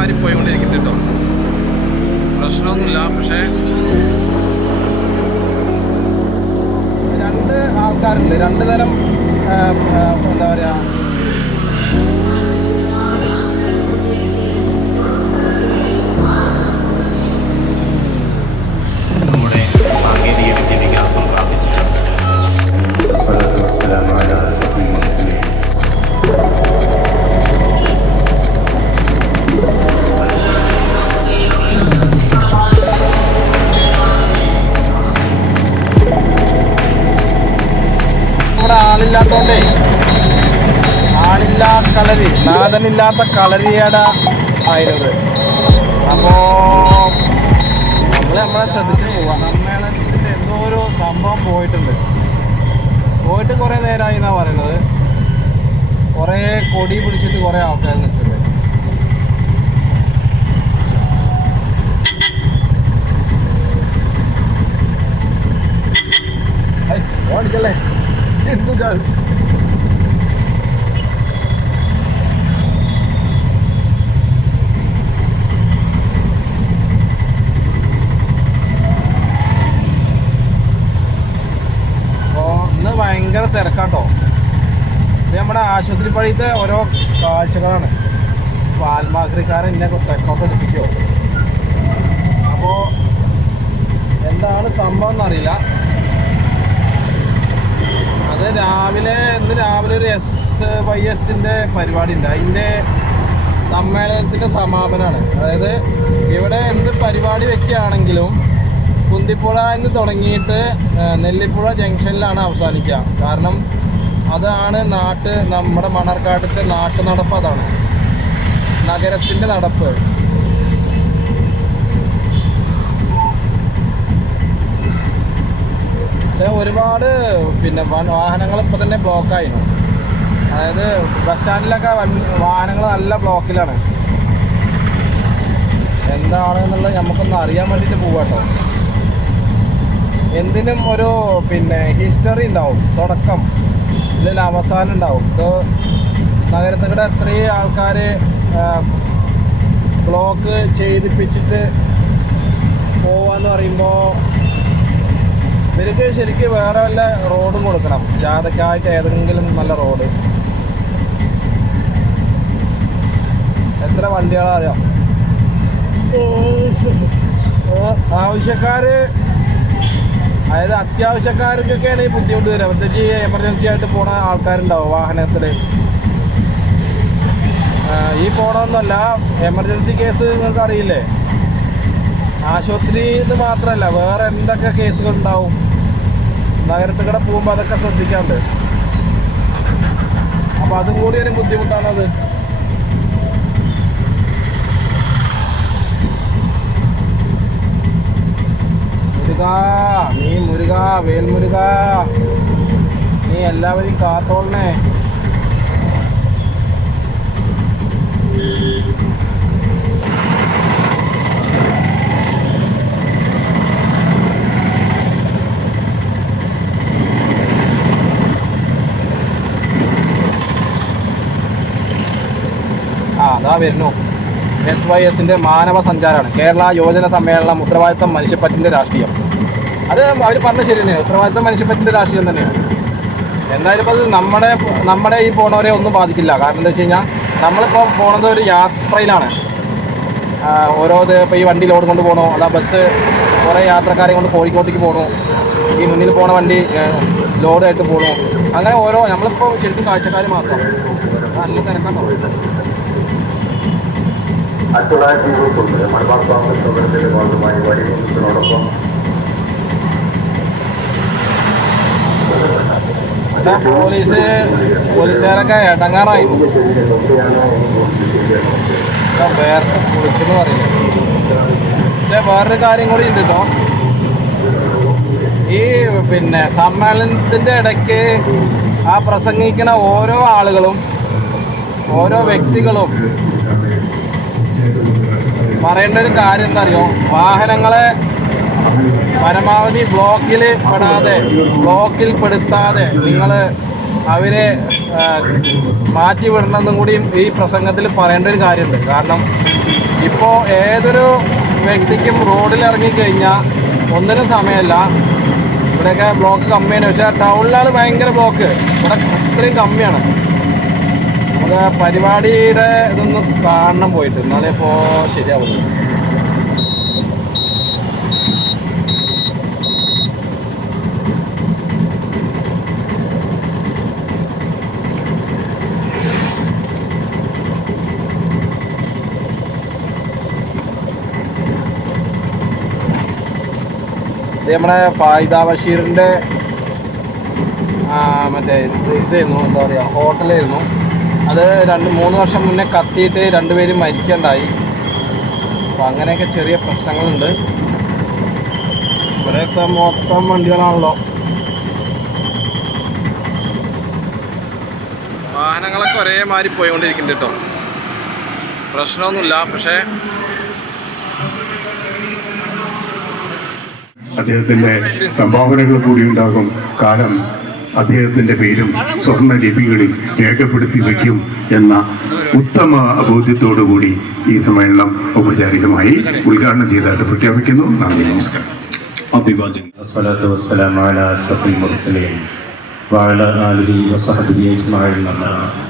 മാതിരി പോയിക്കൊണ്ടിരിക്കുന്നു കേട്ടോ. പ്രശ്നമൊന്നുമില്ല പക്ഷേ രണ്ട് ആൾക്കാരുണ്ട്. രണ്ട് തരം ഇവിടെ ആളില്ലാത്തോണ്ടേ. ആളില്ലാ കളരി. നാഥനില്ലാത്ത കളരിയട ആയിരുന്നത്. അപ്പോ നമ്മൾ നമ്മളെ ശ്രദ്ധിച്ച് സമ്മേളനത്തിൽ എന്തോ ഒരു സംഭവം പോയിട്ടുണ്ട്. പോയിട്ട് കുറേ നേരമായി എന്നാ പറയുന്നത്. കുറേ കൊടി പിടിച്ചിട്ട് കുറേ ആൾക്കാർ നിൽക്കുന്നുണ്ട്. ഐ, ഓടിക്കല്ലേ എന്തു ചാടി അപ്പോൾ ഇന്ന് ഭയങ്കര തിരക്കാട്ടോ. ഇത് നമ്മുടെ ആശുപത്രി പഴിയത്തെ ഓരോ കാഴ്ചകളാണ്. പാൽമാക്രിക്കാരൻ എന്നെ തെക്കോട്ട് എടുപ്പിക്കോ അപ്പോൾ എന്താണ് സംഭവം എന്നറിയില്ല. അത് രാവിലെ ഇന്ന് രാവിലെ ഒരു എസ് വൈ എസിന്റെ പരിപാടി ഉണ്ട്. അതിന്റെ സമ്മേളനത്തിന്റെ സമാപനമാണ് അതായത് ഇവിടെ എന്ത് പരിപാടി വെക്കുകയാണെങ്കിലും കുന്തിപ്പുഴ എന്ന് തുടങ്ങിയിട്ട് നെല്ലിപ്പുഴ ജംഗ്ഷനിലാണ് അവസാനിക്കുക. കാരണം അതാണ് നാട്ട് നമ്മുടെ മണർക്കാട്ടത്തെ നാട്ടു നടപ്പ് അതാണ്. നഗരത്തിന്റെ നടപ്പ്. പക്ഷേ ഒരുപാട് പിന്നെ വാഹനങ്ങൾ ഇപ്പോൾ തന്നെ ബ്ലോക്കായിരുന്നു അതായത് ബസ് സ്റ്റാൻഡിലൊക്കെ വാഹനങ്ങൾ നല്ല ബ്ലോക്കിലാണ് എന്താണെന്നുള്ളത് നമുക്കൊന്ന് അറിയാൻ വേണ്ടിയിട്ട് പോവാട്ടോ എന്തിനും ഒരു പിന്നെ ഹിസ്റ്ററി ഉണ്ടാവും തുടക്കം. ഇതിൽ അവസാനം ഉണ്ടാവും. ഇപ്പോൾ നഗരത്തിലൂടെ അത്രയും ആൾക്കാർ ബ്ലോക്ക് ചെയ്തിപ്പിച്ചിട്ട് പോവാന്ന് പറയുമ്പോൾ ഇവർക്ക് ശരിക്കും വേറെ വല്ല റോഡും കൊടുക്കണം. ജാഥക്കായിട്ട് ഏതെങ്കിലും നല്ല റോഡ്. എത്ര വണ്ടികളറിയാം? ആവശ്യക്കാര് അതായത് അത്യാവശ്യക്കാർക്കൊക്കെയാണ് ഈ ബുദ്ധിമുട്ട് വരിക. പ്രത്യേകിച്ച് എമർജൻസി ആയിട്ട് പോണ ആൾക്കാരുണ്ടാവും വാഹനത്തിൽ ഈ പോണമെന്നല്ല എമർജൻസി കേസ് നിങ്ങൾക്ക് അറിയില്ലേ? ആശുപത്രി ഇത് മാത്രമല്ല വേറെ എന്തൊക്കെ കേസുകൾ ഉണ്ടാവും? നഗരത്തിൽ കൂടെ പോകുമ്പോൾ അതൊക്കെ ശ്രദ്ധിക്കാണ്ട്. അപ്പം അതും കൂടി ഒരു ബുദ്ധിമുട്ടാണത്. മുരുക നീ മുരുക വേൽമുരുക നീ എല്ലാവരെയും കാത്തോളണേ. അതാ വരുന്നു. എസ് വൈ എസിന്റെ മാനവ സഞ്ചാരമാണ് കേരള യോജന സമ്മേളനം ഉത്തരവാദിത്തം മനുഷ്യപ്പറ്റിന്റെ രാഷ്ട്രീയം. അത് അവർ പറഞ്ഞ ശരി തന്നെയാണ് ഉത്തരവാദിത്തം മനുഷ്യപ്പറ്റിന്റെ രാഷ്ട്രീയം തന്നെയാണ്. എന്തായാലും അത് നമ്മുടെ നമ്മുടെ ഈ പോണവരെ ഒന്നും ബാധിക്കില്ല. കാരണം എന്താ വെച്ച് കഴിഞ്ഞാൽ നമ്മളിപ്പോൾ പോണത് ഒരു യാത്രയിലാണ്. ഓരോ ഇപ്പോൾ ഈ വണ്ടി ലോഡ് കൊണ്ട് പോകണോ അല്ല ബസ് കുറേ യാത്രക്കാരെ കൊണ്ട് കോഴിക്കോട്ടേക്ക് പോകണോ ഈ മുന്നിൽ പോണ വണ്ടി ലോഡായിട്ട് പോകണോ അങ്ങനെ ഓരോ നമ്മളിപ്പോൾ ശരിക്കും കാഴ്ചക്കാർ മാത്രം. നല്ല തിരക്കാട്ടോ ആയിരത്തി തൊള്ളായിരത്തി ഇരുപത്തൊന്ന് മലബാർ കോൺഗ്രസ് സമരത്തിന്റെ ഭാഗമായി ഇവിടെ പോലീസ് പോലീസുകാരൊക്കെ ഇടങ്ങാറായി. വേറെ കുളിച്ചെന്ന് പറയുന്നത് പക്ഷേ വേറൊരു കാര്യം കൂടി ഉണ്ട് കേട്ടോ ഈ പിന്നെ സമ്മേളനത്തിന്റെ ഇടയ്ക്ക് ആ പ്രസംഗിക്കുന്ന ഓരോ ആളുകളും ഓരോ വ്യക്തികളും പറയേണ്ട ഒരു കാര്യം എന്താ അറിയോ വാഹനങ്ങളെ പരമാവധി ബ്ലോക്കിൽ പെടാതെ ബ്ലോക്കിൽ പെടുത്താതെ നിങ്ങൾ അവരെ മാറ്റി വിടണമെന്നും കൂടിയും ഈ പ്രസംഗത്തിൽ പറയേണ്ട ഒരു കാര്യമുണ്ട്. കാരണം ഇപ്പോൾ ഏതൊരു വ്യക്തിക്കും റോഡിൽ ഇറങ്ങിക്കഴിഞ്ഞാൽ ഒന്നിനും സമയമല്ല. ഇവിടെയൊക്കെ ബ്ലോക്ക് കമ്മിയാണ്. പക്ഷേ ടൗണിലാണ് ഭയങ്കര ബ്ലോക്ക്. ഇവിടെ ഇത്രയും കമ്മിയാണ്. നമുക്ക് പരിപാടിയുടെ ഇതൊന്ന് കാണണം പോയിട്ട്. എന്നാലേ ഇപ്പോ ശരിയാവുള്ളൂ. നമ്മുടെ ഫായിദ ബഷീറിന്റെ മറ്റേ ഇത് ഇതായിരുന്നു എന്താ പറയുക ഹോട്ടലായിരുന്നു. അത് രണ്ട് മൂന്ന് വർഷം മുന്നേ കത്തിയിട്ട് രണ്ടുപേരും മരിക്കണ്ടായി. അപ്പോൾ അങ്ങനെയൊക്കെ ചെറിയ പ്രശ്നങ്ങളുണ്ട്. ഇവിടെയൊക്കെ മൊത്തം വണ്ടികളാണല്ലോ. വാഹനങ്ങളൊക്കെ ഒരേ മാതിരി പോയിക്കൊണ്ടിരിക്കുന്നുണ്ട് കേട്ടോ. പ്രശ്നമൊന്നുമില്ല പക്ഷേ അദ്ദേഹത്തിന്റെ സംഭാവനകൾ കൂടി ഉണ്ടാകും കാലം. അദ്ദേഹത്തിന്റെ പേരും സ്വർണ ലിപികളിൽ രേഖപ്പെടുത്തി വയ്ക്കും എന്ന ഉത്തമ ബോധ്യത്തോടുകൂടി ഈ സമ്മേളനം ഔപചാരികമായി ഉദ്ഘാടനം ചെയ്തതായിട്ട് പ്രഖ്യാപിക്കുന്നു. നന്ദി നമസ്കാരം.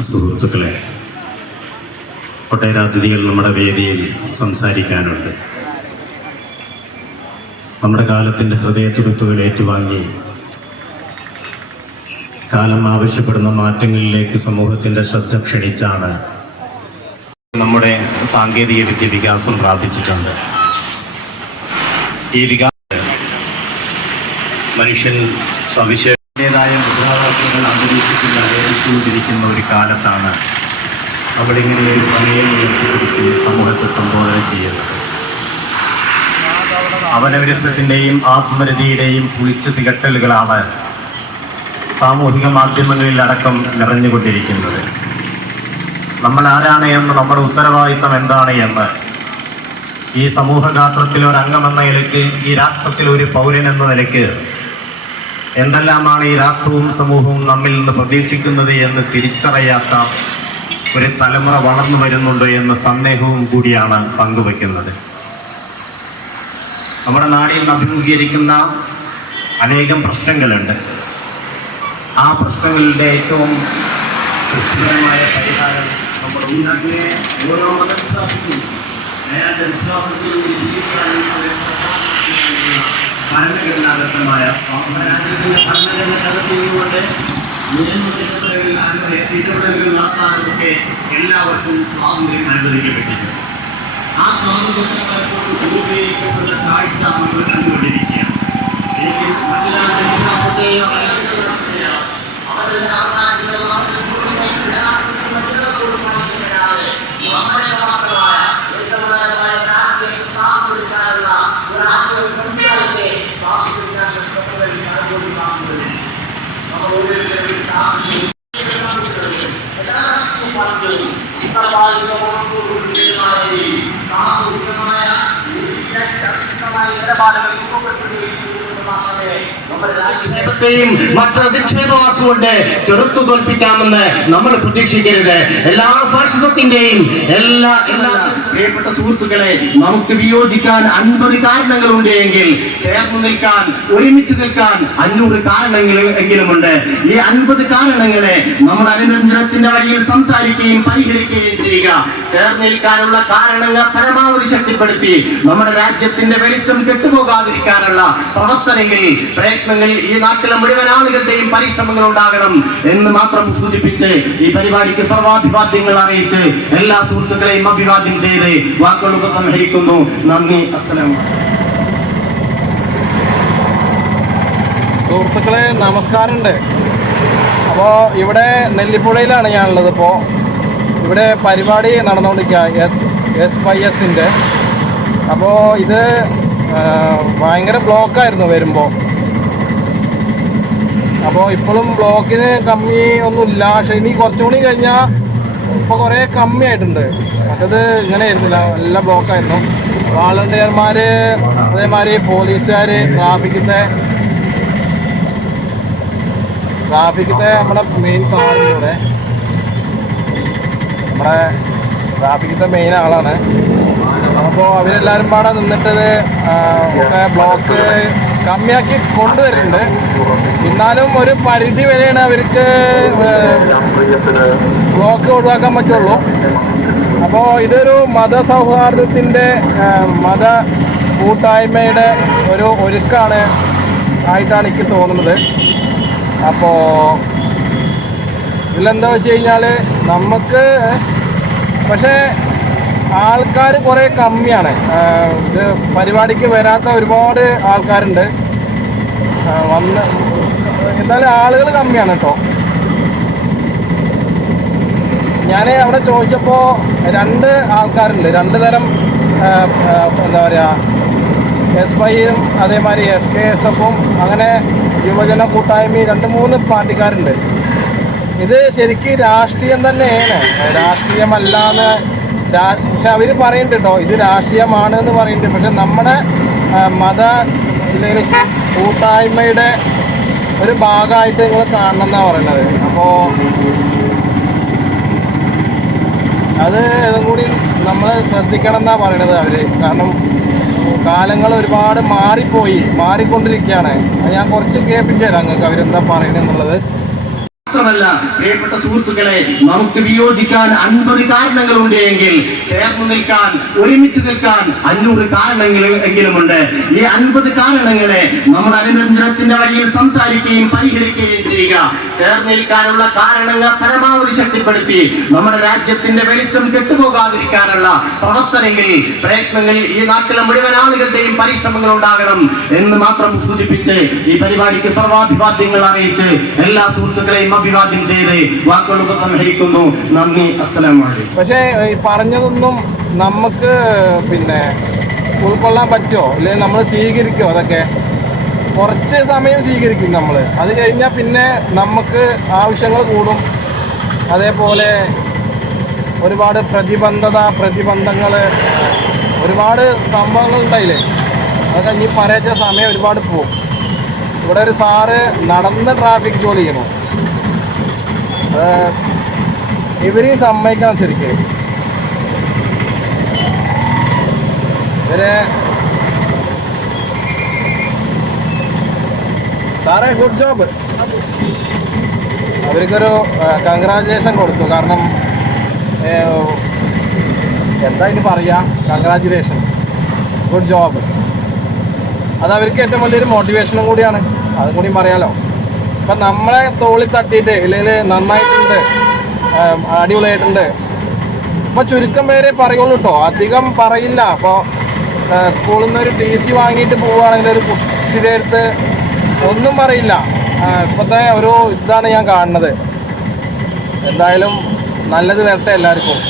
സുഹൃത്തുക്കളെ ഒട്ടേറെ അതിഥികൾ നമ്മുടെ വേദിയിൽ സംസാരിക്കാനുണ്ട്. നമ്മുടെ കാലത്തിന്റെ ഹൃദയത്തുടിപ്പുകൾ ഏറ്റുവാങ്ങി കാലം ആവശ്യപ്പെടുന്ന മാറ്റങ്ങളിലേക്ക് സമൂഹത്തിന്റെ ശ്രദ്ധ ക്ഷണിച്ചാണ് നമ്മുടെ സാങ്കേതിക വിദ്യ വികാസം പ്രാപിച്ചിട്ടുണ്ട്. ഈ വികാസം മനുഷ്യൻ സവിശേഷതായ മുദ്രാവാക്യങ്ങൾ അന്തരീക്ഷത്തിൽ അലയടിച്ചുകൊണ്ടിരിക്കുന്ന ഒരു കാലത്താണ് നമ്മളിങ്ങനെ ഒരു പണിയെ സമൂഹത്തെ സംബോധന ചെയ്യുന്നത്. അവനവിരസത്തിന്റെയും ആത്മരതിയുടെയും കുളിച്ചു തികട്ടലുകളാണ് സാമൂഹിക മാധ്യമങ്ങളിലടക്കം നിറഞ്ഞുകൊണ്ടിരിക്കുന്നത്. നമ്മൾ ആരാണ് എന്ന് നമ്മുടെ ഉത്തരവാദിത്തം എന്താണ് എന്ന്. ഈ സമൂഹഗാത്രത്തിലെ ഒരു അംഗമെന്ന നിലയ്ക്ക് ഈ രാഷ്ട്രത്തിൽ ഒരു പൗരൻ എന്ന നിലയ്ക്ക് എന്തെല്ലാമാണ് ഈ രാഷ്ട്രവും സമൂഹവും നമ്മിൽ നിന്ന് പ്രതീക്ഷിക്കുന്നത് എന്ന് തിരിച്ചറിയാത്ത ഒരു തലമുറ വളർന്നു വരുന്നുണ്ട് എന്ന സന്ദേഹവും കൂടിയാണ് പങ്കുവയ്ക്കുന്നത്. നമ്മുടെ നാടിൽ അഭിമുഖീകരിക്കുന്ന അനേകം പ്രശ്നങ്ങളുണ്ട്. ആ പ്രശ്നങ്ങളുടെ ഏറ്റവും കൃത്യമായ പരിഹാരം നമ്മുടെ ഈ നാട്ടിലെ ഓരോ മതവിശ്വാസത്തിലും അയാളുടെ വിശ്വാസത്തിലും ജീവിക്കാനും ഭരണഘടനാദത്തമായ രാജ്യത്തിന്റെ നിയമനിർമ്മാണങ്ങളിൽ ഇടപെടലുകൾ നടത്താനൊക്കെ എല്ലാവർക്കും സ്വാതന്ത്ര്യം അനുവദിക്കപ്പെട്ടിട്ടുണ്ട്. ആ സ്വാതന്ത്ര്യത്തെ പലപ്പോഴും കാഴ്ച നമ്മൾ കണ്ടുകൊണ്ടിരിക്കുകയാണ്. എനിക്ക് മറ്റൊരാളുടെ വിശ്വാസത്തെയോ நம்முடைய നിക്ഷേപത്തെയും മറ്റധിക്ഷേപമാക്കുകൊണ്ട് ചെറുത്തു തോൽപ്പിക്കാമെന്ന് നമ്മൾ പ്രതീക്ഷിക്കരുത്. എല്ലാ ഫാഷിസത്തിന്റെയും എല്ലാ എല്ലാ പ്രിയപ്പെട്ട സുഹൃത്തുക്കളെ നമുക്ക് വിയോജിക്കാൻ അൻപത് കാരണങ്ങളുണ്ട് എങ്കിൽ ചേർന്ന് നിൽക്കാൻ ഒരുമിച്ച് നിൽക്കാൻ അഞ്ഞൂറ് കാരണങ്ങൾ എങ്കിലുമുണ്ട്. ഈ അൻപത് കാരണങ്ങളെ നമ്മൾ അനുരഞ്ജനത്തിന്റെ വഴിയിൽ സംസാരിക്കുകയും പരിഹരിക്കുകയും ചെയ്യുക. ചേർന്ന് നിൽക്കാനുള്ള കാരണങ്ങൾ പരമാവധി ശക്തിപ്പെടുത്തി നമ്മുടെ രാജ്യത്തിന്റെ വെളിച്ചം കെട്ടുപോകാതിരിക്കാനുള്ള പ്രവർത്തനങ്ങളിൽ പ്രയത്നങ്ങളിൽ ഈ നാട്ടിലെ മുഴുവൻ ആളുകളുടെയും പരിശ്രമങ്ങൾ ഉണ്ടാകണം എന്ന് മാത്രം സൂചിപ്പിച്ച് ഈ പരിപാടിക്ക് സർവാഭിവാദ്യങ്ങൾ അറിയിച്ച് എല്ലാ സുഹൃത്തുക്കളെയും അഭിവാദ്യം ചെയ്ത് വാക്കുകൾ ഉപസംഹരിക്കുന്നു. നന്ദി. അസ്സലാം സുഹൃത്തുക്കളെ നമസ്കാരമുണ്ട്. അപ്പോൾ ഇവിടെ നെല്ലിപ്പുഴയിലാണ് ഞാനുള്ളത്. ഇപ്പോൾ ഇവിടെ പരിപാടി നടന്നുകൊണ്ടിരിക്കുക. എസ് എസ് വൈ എസിന്റെ അപ്പോൾ ഇത് ഭയങ്കര ബ്ലോക്കായിരുന്നു വരുമ്പോൾ അപ്പോൾ ഇപ്പോഴും ബ്ലോക്കിന് കമ്മി ഒന്നുമില്ല. പക്ഷെ ഇനി കുറച്ചുകൂടി കഴിഞ്ഞാൽ ഇപ്പോൾ കുറേ കമ്മിയായിട്ടുണ്ട് മറ്റത് ഇങ്ങനെ ആയിരുന്നില്ല. നല്ല ബ്ലോക്കായിരുന്നു. വാളണ്ടിയർമാർ അതേമാതിരി പോലീസുകാർ ട്രാഫിക്കിന്റെ ട്രാഫിക്കിന്റെ നമ്മുടെ മെയിൻ സാധനങ്ങളുടെ നമ്മുടെ ട്രാഫിക്കിന്റെ മെയിൻ ആളാണ്. അപ്പോൾ അവരെല്ലാവരും പാടെ നിന്നിട്ടത് ആ, ബ്ലോക്ക് കമ്മിയാക്കി കൊണ്ടുവരുന്നുണ്ട്. എന്നാലും ഒരു പരിധി വരെയാണ് അവർക്ക് ബ്ലോക്ക് ഒഴിവാക്കാൻ പറ്റുള്ളൂ. അപ്പോൾ ഇതൊരു മത സൗഹാർദ്ദത്തിന്റെ മത കൂട്ടായ്മയുടെ ഒരു ഒരുക്കാണ് ആയിട്ടാണ് എനിക്ക് തോന്നുന്നത്. അപ്പോൾ ഇതിലെന്താ വെച്ച് കഴിഞ്ഞാൽ നമുക്ക് പക്ഷേ ആൾക്കാർ കുറേ കമ്മിയാണ്. ഇത് പരിപാടിക്ക് വരാത്ത ഒരുപാട് ആൾക്കാരുണ്ട്. വന്ന് എന്തായാലും ആളുകൾ കമ്മിയാണ് കേട്ടോ. ഞാൻ അവിടെ ചോദിച്ചപ്പോൾ രണ്ട് ആൾക്കാരുണ്ട്. രണ്ട് തരം എന്താ പറയുക എസ് വൈയും അതേമാതിരി എസ് കെ എസ് എഫും അങ്ങനെ യുവജന കൂട്ടായ്മയും രണ്ട് മൂന്ന് പാർട്ടിക്കാരുണ്ട്. ഇത് ശരിക്കും രാഷ്ട്രീയം തന്നെയാണ്. രാഷ്ട്രീയമല്ലാന്ന് പക്ഷെ അവർ പറയുന്നുണ്ട് കേട്ടോ ഇത് രാഷ്ട്രീയമാണ് എന്ന് പറയുന്നുണ്ട് പക്ഷെ നമ്മുടെ മത ഇല്ലെങ്കിൽ കൂട്ടായ്മയുടെ ഒരു ഭാഗമായിട്ട് നിങ്ങൾ കാണണം എന്നാണ് പറയുന്നത് അപ്പോൾ അത് ഇതും കൂടി നമ്മൾ ശ്രദ്ധിക്കണം എന്നാണ് പറയണത് അവർ കാരണം കാലങ്ങൾ ഒരുപാട് മാറിപ്പോയി മാറിക്കൊണ്ടിരിക്കുകയാണ്. ഞാൻ കുറച്ച് കേൾപ്പിച്ചു തരാം. നിങ്ങൾക്ക് അവരെന്താ പറയണെന്നുള്ളത്. മാത്രമല്ല പ്രിയപ്പെട്ട സുഹൃത്തുക്കളെ നമുക്ക് വിയോജിക്കാൻ അൻപത് കാരണങ്ങളുണ്ട് എങ്കിൽ ചേർന്ന് നിൽക്കാൻ ഒരുമിച്ച് നിൽക്കാൻ അഞ്ഞൂറ് കാരണങ്ങൾ എങ്കിലുമുണ്ട്. ഈ അൻപത് കാരണങ്ങളെ നമ്മൾ അനുരഞ്ജനത്തിന്റെ വഴിയിൽ സംസാരിക്കുകയും പരിഹരിക്കുകയും ചെയ്യുക. ചേർന്ന് നിൽക്കാനുള്ള കാരണങ്ങൾ പരമാവധി ശക്തിപ്പെടുത്തി നമ്മുടെ രാജ്യത്തിന്റെ വെളിച്ചം കെട്ടുപോകാതിരിക്കാനുള്ള പ്രവർത്തനങ്ങളിൽ പ്രയത്നങ്ങളിൽ ഈ നാട്ടിലെ മുഴുവൻ ആളുകളുടെയും പരിശ്രമങ്ങൾ ഉണ്ടാകണം എന്ന് മാത്രം സൂചിപ്പിച്ച് ഈ പരിപാടിക്ക് സർവാധിപാദ്യങ്ങൾ അറിയിച്ച് എല്ലാ സുഹൃത്തുക്കളെയും അഭിവാദ്യം ചെയ്ത് വാക്കുകൾ ഉപസംഹരിക്കുന്നു. നന്ദി. അസ്സലാമലൈക്കും പക്ഷേ ഈ പറഞ്ഞതൊന്നും നമുക്ക് പിന്നെ ഉൾക്കൊള്ളാൻ പറ്റുമോ? അല്ലെങ്കിൽ നമ്മൾ സ്വീകരിക്കുമോ അതൊക്കെ? കുറച്ച് സമയം സ്വീകരിക്കും നമ്മൾ അത് കഴിഞ്ഞാൽ പിന്നെ നമുക്ക് ആവശ്യങ്ങൾ കൂടും. അതേപോലെ ഒരുപാട് പ്രതിബന്ധത പ്രതിബന്ധങ്ങൾ ഒരുപാട് സംഭവങ്ങൾ ഉണ്ടായില്ലേ? അതൊക്കെ ഇനി പറയച്ച സമയം ഒരുപാട് പോകും. ഇവിടെ ഒരു സാറ് നടന്ന് ട്രാഫിക് ജോലി ചെയ്യണു ഇവർ സമ്മതിക്കണം ശരിക്കും. ഇവർ സാറേ ഗുഡ് ജോബ് അവർക്കൊരു കൺഗ്രാജുലേഷൻ കൊടുത്തു. കാരണം എന്താ ഇനി പറയാ? കൺഗ്രാജുലേഷൻ ഗുഡ് ജോബ് അത് അവർക്ക് ഏറ്റവും വലിയൊരു മോട്ടിവേഷനും കൂടിയാണ്. അതും കൂടി പറയാലോ? ഇപ്പം നമ്മളെ തോളി തട്ടിയിട്ട് ഇല്ലെങ്കിൽ നന്നായിട്ടുണ്ട് അടിപൊളിയായിട്ടുണ്ട്. ഇപ്പോൾ ചുരുക്കം പേരെ പറയുള്ളൂ കേട്ടോ അധികം പറയില്ല. അപ്പോൾ സ്കൂളിൽ നിന്ന് ഒരു ടി സി വാങ്ങിയിട്ട് പോവുകയാണെങ്കിൽ ഒരു കുട്ടിയുടെ അടുത്ത് ഒന്നും പറയില്ല. ഇപ്പത്തെ ഒരു ഇതാണ് ഞാൻ കാണുന്നത്. എന്തായാലും നല്ലത് വരട്ടെ എല്ലാവർക്കും.